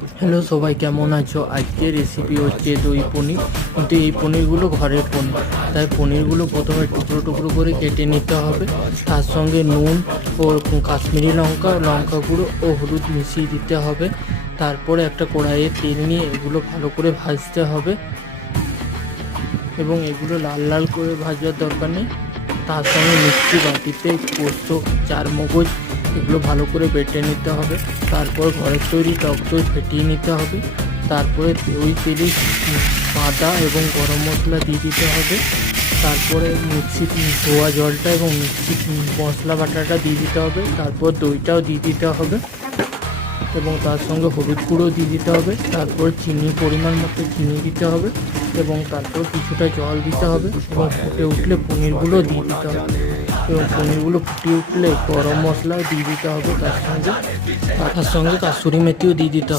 Hello সবাই, কেমন আছো? আজকের রেসিপি হচ্ছে দই পনির। কিন্তু এই পনিরগুলো ঘরের পনির, তাই পনিরগুলো প্রথমে টুকরো টুকরো করে কেটে নিতে হবে। তার সঙ্গে নুন ও কাশ্মীরি লঙ্কা গুঁড়ো ও হলুদ মিশিয়ে দিতে হবে। তারপরে একটা কড়াইয়ে তেল নিয়ে এগুলো ভালো করে ভাজতে হবে এবং এগুলো লাল লাল করে ভাজার দরকার নেই। তার সঙ্গে মিক্সি বাটিতে পোস্ত, চারমগজ এগুলো ভালো করে বেটে নিতে হবে। তারপর ঘরের তৈরি টক দই ফেটিয়ে নিতে হবে। তারপরে ওই তেলে আদা এবং গরম মশলা দিয়ে দিতে হবে। তারপরে মিক্সি ধোয়া জলটা এবং মিক্সি মশলা বাটাটা দিয়ে দিতে হবে। তারপর দইটাও দিয়ে দিতে হবে এবং তার সঙ্গে হলুদ গুঁড়ো দিয়ে দিতে হবে। তারপর চিনি পরিমাণ মতো চিনি দিতে হবে এবং তারপর কিছুটা জল দিতে হবে এবং ফুটে উঠলে পনিরগুলো দিয়ে দিতে হবে এবং পনিরগুলো ফুটে উঠলে গরম মশলাও দিয়ে দিতে হবে। তার সঙ্গে কাসুরি মেথিও দিয়ে দিতে হবে।